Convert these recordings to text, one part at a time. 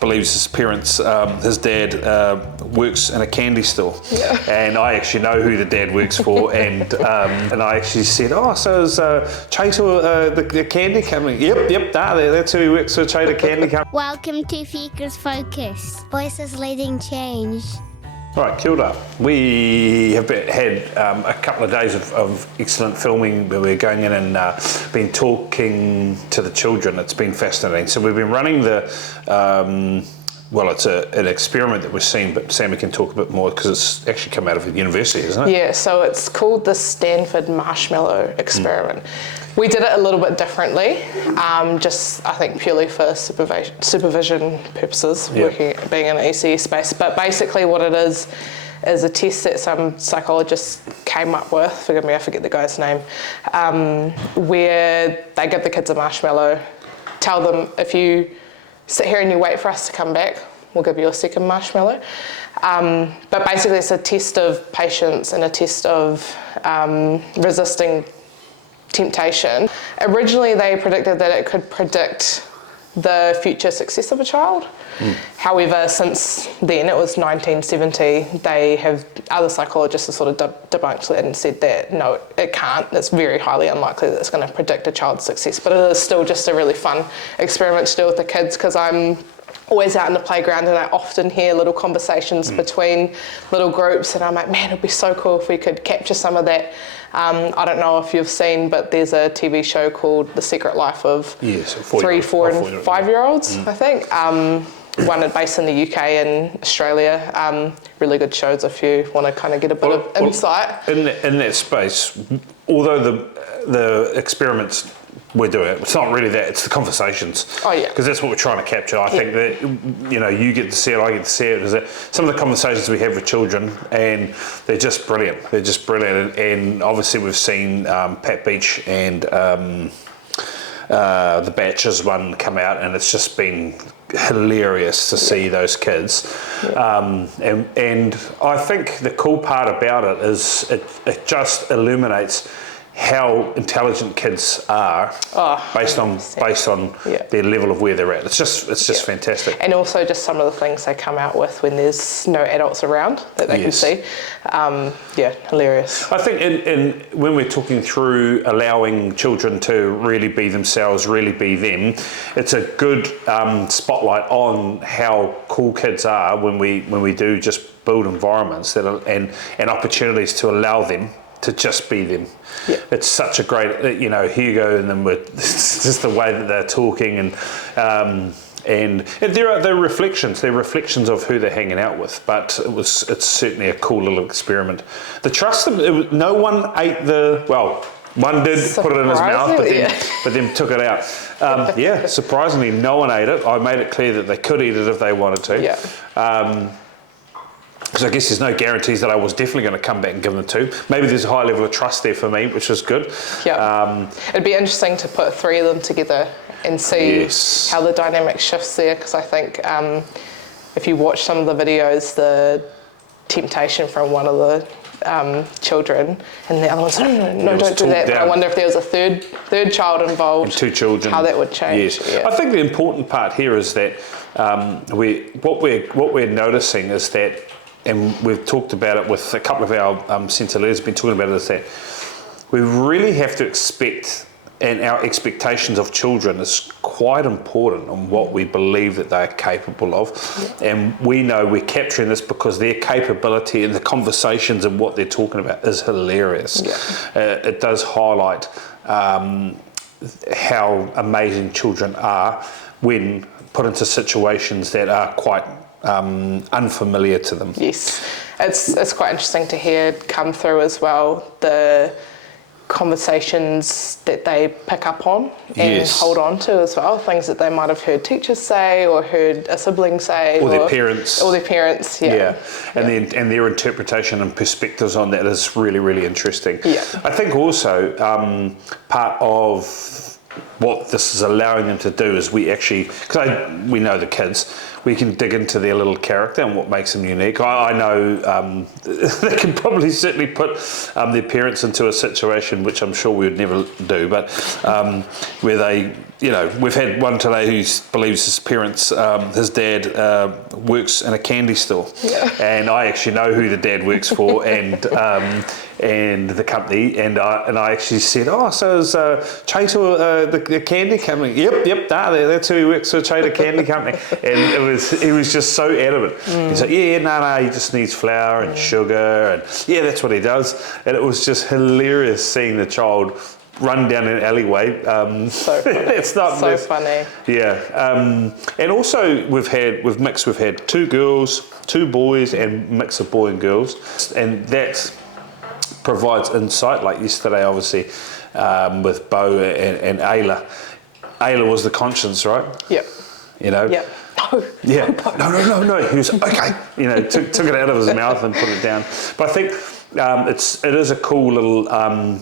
believes his parents, his dad works in a candy store, and I actually know who the dad works for, and I actually said, oh, so is Chater the candy company? Yep, that's who he works for, Chater Candy Company. Welcome to Fika's Focus, voices leading change. All right, kia ora. We have had a couple of days of excellent filming where we're going in and been talking to the children. It's been fascinating. So we've been running the, it's an experiment that we've seen, but Sammy can talk a bit more because it's actually come out of a university, isn't it? Yeah, so it's called the Stanford Marshmallow Experiment. We did it a little bit differently, just I think purely for supervision purposes, being in an ECE space. But basically what it is a test that some psychologists came up with, forgive me, I forget the guy's name, where they give the kids a marshmallow, tell them if you sit here and you wait for us to come back, we'll give you a second marshmallow. But basically it's a test of patience and a test of resisting temptation. Originally they predicted that it could predict the future success of a child. However, since then, it was 1970, other psychologists have sort of debunked that and said that no, it can't. It's very highly unlikely that it's going to predict a child's success, but it is still just a really fun experiment to do with the kids, because I'm always out in the playground and I often hear little conversations between little groups, and I'm like, man, it'd be so cool if we could capture some of that. I don't know if you've seen, but there's a TV show called The Secret Life of 3, 4 and 5-year-olds, I think. One based in the UK and Australia. Really good shows if you want to kind of get a bit of insight. In that space, although the experiments we're doing, it's not really that, it's the conversations. Oh yeah. Because that's what we're trying to capture. I think that, you get to see it, I get to see it, is that some of the conversations we have with children, and they're just brilliant. And obviously we've seen Pat Beach and the Batches one come out, and it's just been hilarious to see those kids. And I think the cool part about it is it just illuminates how intelligent kids are based on their level of where they're at. It's just fantastic. And also just some of the things they come out with when there's no adults around that they can see. Hilarious. I think when we're talking through allowing children to really be themselves, really be them, it's a good spotlight on how cool kids are when we do just build environments and opportunities to allow them to just be them. Yeah. It's such a great, Hugo and them, it's just the way that they're talking, and they're reflections of who they're hanging out with. But it's certainly a cool little experiment. The trust, no one ate one did put it in his mouth, but then took it out. Surprisingly, no one ate it. I made it clear that they could eat it if they wanted to. Yeah. Because I guess there's no guarantees that I was definitely going to come back and give them two. Maybe there's a high level of trust there for me, which is good. Yeah. It'd be interesting to put 3 of them together and see how the dynamic shifts there, because I think if you watch some of the videos, the temptation from one of the children, and the other one's, no, don't do that. But I wonder if there was a third child involved, and 2 children, how that would change. Yes. Yeah. I think the important part here is that what we're noticing is that, and we've talked about it with a couple of our centre leaders, been talking about it, is that we really have to expect, and our expectations of children is quite important on what we believe that they're capable of. Yeah. And we know we're capturing this because their capability and the conversations and what they're talking about is hilarious. Yeah. It does highlight how amazing children are when put into situations that are quite unfamiliar to them. Yes, it's quite interesting to hear come through as well, the conversations that they pick up on and hold on to as well, things that they might have heard teachers say or heard a sibling say, or their parents. And their interpretation and perspectives on that is really, really interesting. Yeah. I think also part of what this is allowing them to do is we actually, because we know the kids, we can dig into their little character and what makes them unique. I know they can probably certainly put their parents into a situation which I'm sure we would never do, but where they, you know, we've had one today who believes his parents, his dad works in a candy store, and I actually know who the dad works for and the company, and I actually said, oh, so is Chater the candy company? Yep, that's who he works for, Chater Candy Company. And he was just so adamant. He's like, no, he just needs flour and sugar, and that's what he does. And it was just hilarious seeing the child run down an alleyway. So funny. It's not so funny. Yeah, and also we've had 2 girls, 2 boys, and mix of boy and girls, and that provides insight. Like yesterday, obviously, with Bo and Ayla. Ayla was the conscience, right? Yep. You know. Yep. No. Yeah. No. He was okay. You know, took it out of his mouth and put it down. But I think it is a cool little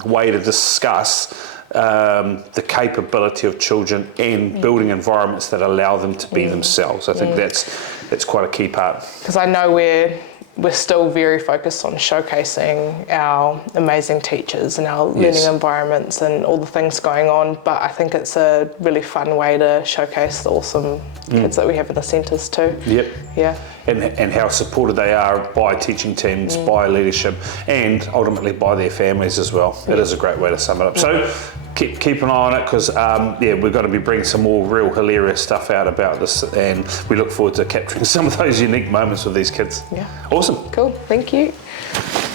way to discuss the capability of children and building environments that allow them to be themselves. I think that's quite a key part. Because I know we're still very focused on showcasing our amazing teachers and our learning environments and all the things going on, but I think it's a really fun way to showcase the awesome kids that we have in the centres too. Yep. Yeah. And how supported they are by teaching teams, by leadership, and ultimately by their families as well. It is a great way to sum it up. So keep an eye on it, because we're going to be bringing some more real hilarious stuff out about this, and we look forward to capturing some of those unique moments with these kids. Yeah. Awesome. Cool. Thank you.